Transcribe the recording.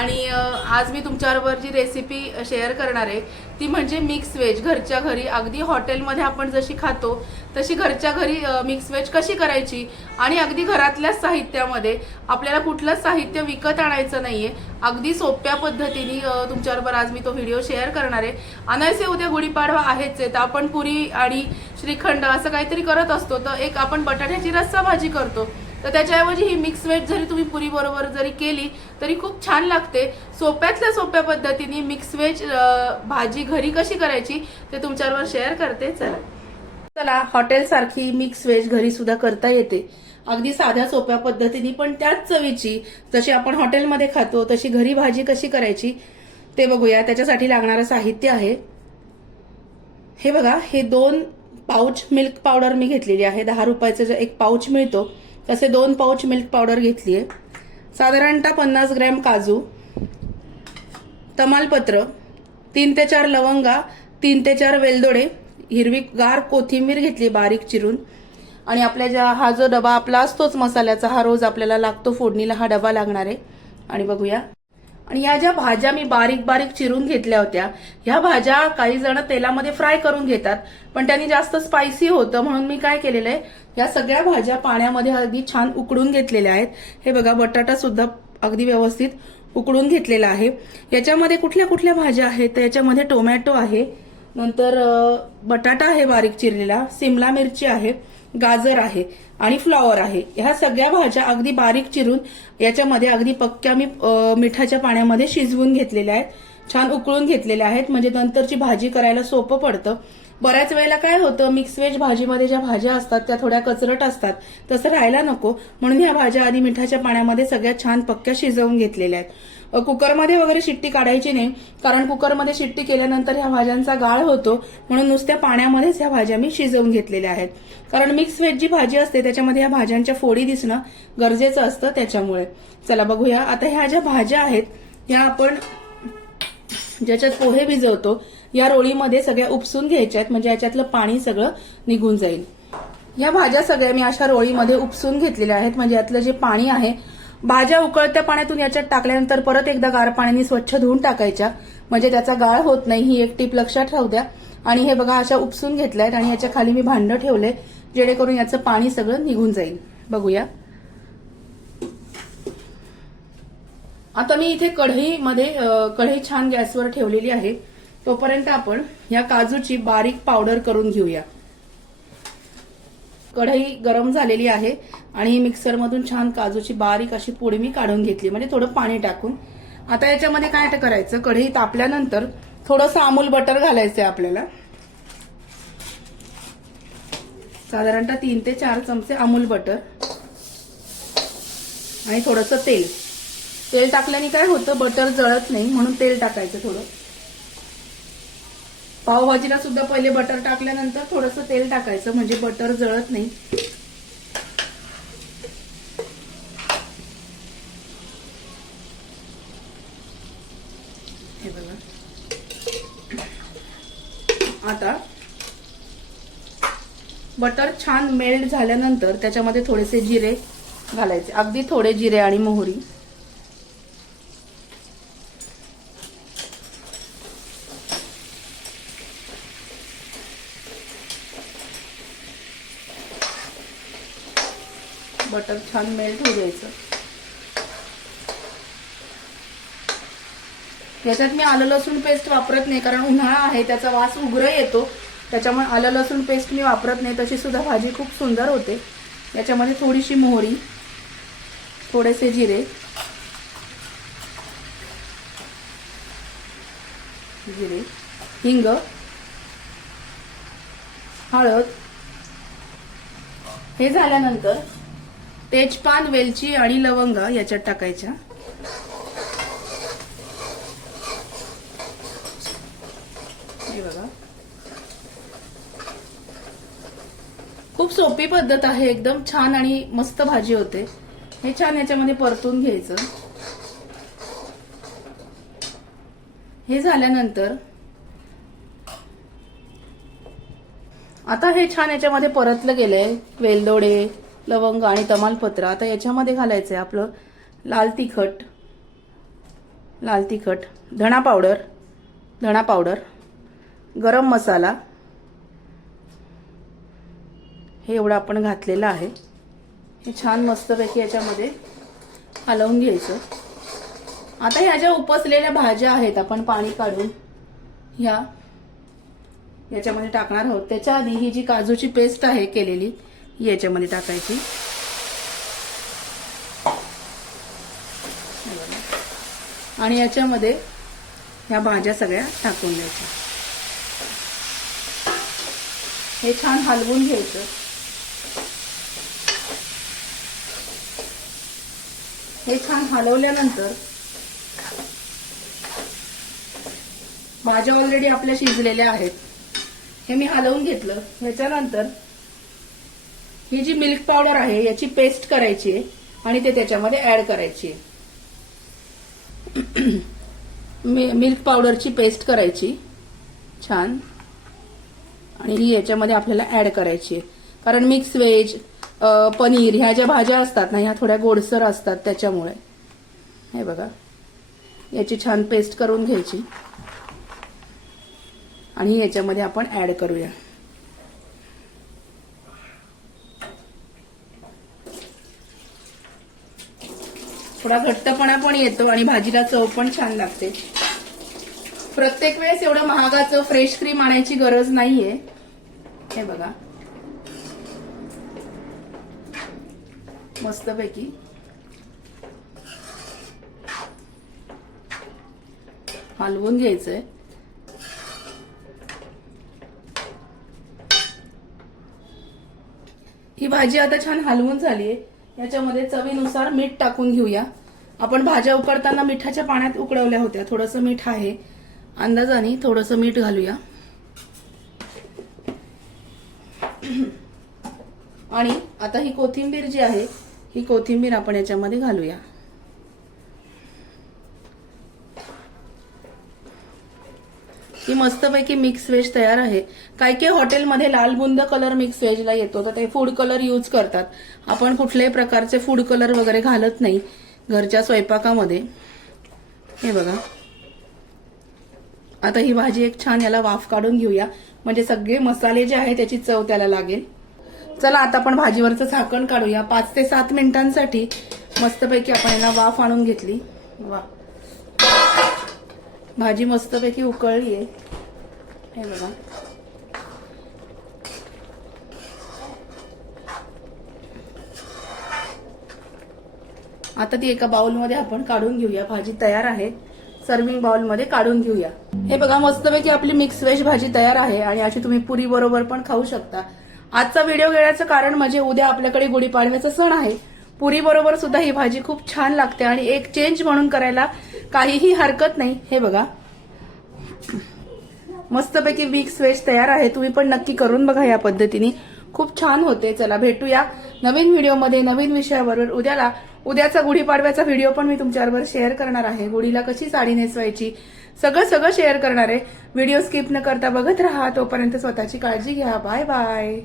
आणि आज मी तुमच्याबरोबर जी रेसिपी शेअर करणार आहे ती म्हणजे मिक्स व्हेज घरच्या घरी अगदी हॉटेलमध्ये आपण जशी खातो तशी घरच्या घरी मिक्स व्हेज कशी करायची? आणि अगदी घरातल्याच साहित्यामध्ये आपल्याला कुठलंच साहित्य विकत आणायचं नाही आहे अगदी सोप्या पद्धतीने तुमच्याबरोबर आज मी तो व्हिडिओ शेअर करणार आहे. अनायसे उद्या गुढीपाडवा आहेच आहे तर आपण पुरी आणि श्रीखंड असं काहीतरी करत असतो तर एक आपण बटाट्याची रस्सा भाजी करतो. तर त्याच्याऐवजी ही मिक्स व्हेज जरी तुम्ही पुरी बरोबर जरी केली तरी खूप छान लागते. सोप्यातल्या सोप्या पद्धतीने मिक्स व्हेज भाजी घरी कशी करायची ते तुमच्यावर शेअर करते. चला. चला हॉटेलसारखी मिक्स व्हेज घरी सुद्धा करता येते. अगदी साध्या सोप्या पद्धतीने पण त्याच चवीची जशी आपण हॉटेलमध्ये खातो तशी घरी भाजी कशी करायची ते बघूया. त्याच्यासाठी लागणारं साहित्य आहे. हे बघा हे दोन पाऊच मिल्क पावडर मी घेतलेली आहे. दहा रुपयाचं जे एक पाऊच मिळतो तसे दोन पाऊच मिल्क पावडर घेतली आहे साधारणतः पन्नास ग्रॅम काजू तमालपत्र तीन ते चार लवंगा तीन ते चार वेलदोडे हिरवी गार कोथिंबीर घेतली बारीक चिरून. आणि आपल्या ज्या हा जो डबा आपला असतोच मसाल्याचा हा रोज आपल्याला लागतो फोडणीला हा डबा लागणार. आहे आणि बघूया. आणि ह्या ज्या भाज्या मी बारीक बारीक चिरून घेतल्या होत्या ह्या भाज्या काही जण तेलामध्ये फ्राय करून घेतात पण त्यांनी जास्त स्पायसी होतं म्हणून मी काय केलेलं आहे या सगळ्या भाज्या पाण्यामध्ये अगदी छान उकडून घेतलेल्या आहेत. हे बघा बटाटा सुद्धा अगदी व्यवस्थित उकडून घेतलेला आहे. याच्यामध्ये कुठल्या कुठल्या भाज्या आहेत? तर याच्यामध्ये टोमॅटो आहे नंतर बटाटा आहे बारीक चिरलेला सिमला मिरची आहे गाजर आहे आणि फ्लॉवर आहे. ह्या सगळ्या भाज्या अगदी बारीक चिरून याच्यामध्ये अगदी पक्क्या मी मिठाच्या पाण्यामध्ये शिजवून घेतलेल्या आहेत. छान उकळून घेतलेल्या आहेत. म्हणजे नंतरची भाजी करायला सोपं पडतं. बऱ्याच वेळेला काय होतं मिक्स व्हेज भाजीमध्ये ज्या भाज्या असतात त्या थोड्या कचरट असतात. तसं राहायला नको. म्हणून ह्या भाज्या आधी मिठाच्या पाण्यामध्ये सगळ्या छान पक्क्या शिजवून घेतलेल्या आहेत. कुकरमध्ये वगैरे शिट्टी काढायची नाही कारण कुकरमध्ये शिट्टी केल्यानंतर ह्या भाज्यांचा गाळ होतो म्हणून नुसत्या पाण्यामध्येच ह्या भाज्या मी शिजवून घेतलेल्या आहेत. कारण मिक्स व्हेज जी भाजी असते त्याच्यामध्ये ह्या भाज्यांच्या फोडी दिसणं गरजेचं असतं त्याच्यामुळे. चला बघूया आता ह्या ज्या भाज्या आहेत ह्या आपण ज्याच्यात पोहे भिजवतो या रोळीमध्ये सगळ्या उपसून घ्यायच्या आहेत म्हणजे याच्यातलं पाणी सगळं निघून जाईल. या भाज्या सगळ्या मी अशा रोळीमध्ये उपसून घेतलेल्या आहेत म्हणजे यातलं जे पाणी आहे भाज्या उकळत्या पाण्यातून याच्यात टाकल्यानंतर परत एकदा गार पाण्याने स्वच्छ धुवून टाकायच्या. म्हणजे त्याचा गाळ होत नाही ही एक टीप लक्षात ठेवू द्या. आणि हे बघा अशा उपसून घेतल्या आहेत आणि याच्या खाली मी भांडं ठेवले जेणेकरून याचं पाणी सगळं निघून जाईल. बघूया. आता मी इथे कढईमध्ये कढई छान गॅसवर ठेवलेली आहे. तोपर्यंत आपण या काजूची बारीक पावडर करून घेऊया. कढई गरम झालेली आहे आणि मिक्सरमधून छान काजूची बारीक अशी पोळी मी काढून घेतली म्हणजे थोडं पाणी टाकून. आता याच्यामध्ये काय करायचं? कढई तापल्यानंतर थोडंसं अमूल बटर घालायचंय आपल्याला. साधारणतः तीन ते चार चमचे अमूल बटर आणि थोडंसं तेल. तेल टाकल्याने काय होतं? बटर जळत नाही म्हणून तेल टाकायचं थोडं. पावभाजीला सुद्धा पहिले बटर टाकल्यानंतर थोडंसं तेल टाकायचं म्हणजे बटर जळत नाही. हे बघा. आता बटर छान मेल्ट झाल्यानंतर त्याच्यामध्ये थोडेसे जिरे घालायचे. अगदी थोडे जिरे आणि मोहरी. बटर छान मेल्ट होऊ द्यायचं. याच्यात मी आलं लसूण पेस्ट वापरत नाही कारण उन्हाळा आहे त्याचा वास उग्र येतो. त्याच्यामुळे आलं लसूण पेस्ट मी वापरत नाही तशी सुद्धा भाजी खूप सुंदर होते. याच्यामध्ये थोडीशी मोहरी थोडेसे जिरे. जिरे हिंग हळद. हे झाल्यानंतर तेजपान वेलची आणि लवंगा याच्यात टाकायच्या. हे बघा. खूप सोपी पद्धत आहे एकदम छान आणि मस्त भाजी होते. हे छान याच्यामध्ये परतून घ्यायचं. हे झाल्यानंतर आता हे छान याच्यामध्ये परतलं गेलंय. वेलदोडे लवंग आणि तमालपत्र. आता याच्यामध्ये घालायचं आहे आपलं लाल तिखट. लाल तिखट. धणा पावडर. धणा पावडर. गरम मसाला. हे एवढं आपण घातलेलं आहे. हे छान मस्तपैकी याच्यामध्ये हलवून घ्यायचं. आता ह्या ज्या उपसलेल्या भाज्या आहेत आपण पाणी काढून ह्या याच्यामध्ये टाकणार आहोत. त्याच्या आधी ही जी काजूची पेस्ट आहे केलेली याच्यामध्ये टाकायची. आणि याच्यामध्ये ह्या भाज्या सगळ्या टाकून द्यायच्या. हे छान हलवून घ्यायचं. हे छान हलवल्यानंतर भाज्या ऑलरेडी आपल्या शिजलेल्या आहेत. हे मी हलवून घेतलं. ह्याच्यानंतर ही जी मिल्क पावडर आहे याची पेस्ट करायची आहे आणि ते त्याच्यामध्ये ऍड करायची आहे. मि- मिल्क पावडरची पेस्ट करायची. छान. आणि ही याच्यामध्ये आपल्याला ऍड करायची आहे. कारण मिक्स व्हेज पनीर ह्या ज्या भाज्या असतात ना ह्या थोड्या गोडसर असतात त्याच्यामुळे. हे बघा. याची छान पेस्ट करून घ्यायची. आणि याच्यामध्ये आपण ऍड करूया. थोडा घट्टपणा पण येतो आणि भाजीला चव पण छान लागते. प्रत्येक वेळेस एवढं महागाचं फ्रेश क्रीम आणायची गरज नाहीये. हे बघा. मस्तपैकी. हलवून घ्यायचंय. ही भाजी आता छान हलवून झालीये. याच्यामध्ये चवीनुसार मीठ टाकून घेऊया. आपण भाज्या उकडताना मिठाच्या पाण्यात उकडवल्या होत्या. थोडंसं मीठ आहे. अंदाजाने थोडंसं मीठ घालूया. आणि आता ही कोथिंबीर जी आहे ही कोथिंबीर आपण याच्यामध्ये घालूया. ही मस्तपैकी मिक्स व्हेज तयार आहे. काही काही हॉटेलमध्ये लाल बुंद कलर मिक्स व्हेजला येतो तर ते फूड कलर यूज करतात. आपण कुठल्याही प्रकारचे फूड कलर वगैरे घालत नाही घरच्या स्वयंपाकामध्ये. हे बघा. आता ही भाजी एक छान याला वाफ काढून घेऊया. म्हणजे सगळे मसाले जे आहे त्याची चव त्याला लागेल. चला आता आपण भाजीवरचं झाकण काढूया. पाच ते सात मिनिटांसाठी मस्तपैकी आपण याला वाफ आणून घेतली. वा. भाजी मस्तपैकी उकळली आहे. हे बघा. आता ती एका बाउलमध्ये आपण काढून घेऊया. भाजी तयार आहे. सर्विंग बाउलमध्ये काढून घेऊया. हे बघा मस्तपैकी आपली मिक्स व्हेज भाजी तयार आहे आणि अशी तुम्ही पुरी बरोबर पण खाऊ शकता. आजचा व्हिडिओ घेण्याचं कारण म्हणजे उद्या आपल्याकडे गुढीपाडव्याचा सण आहे. पुरी बरोबर सुद्धा ही भाजी खूप छान लागते आणि एक चेंज म्हणून करायला काहीही हरकत नाही. हे बघा. मस्तपैकी विक्स वेज तयार आहे. तुम्ही पण नक्की करून बघा या पद्धतीने. खूप छान होते. चला भेटूया नवीन व्हिडिओमध्ये नवीन विषयाबरोबर. उद्याला उद्याचा गुढीपाडव्याचा व्हिडिओ पण मी तुमच्याबरोबर शेअर करणार आहे. गुढीला कशी साडी नेसवायची? सगळं सगळं शेअर करणार आहे. व्हिडिओ स्किप न करता बघत राहा. तोपर्यंत स्वतःची काळजी घ्या. Bye bye.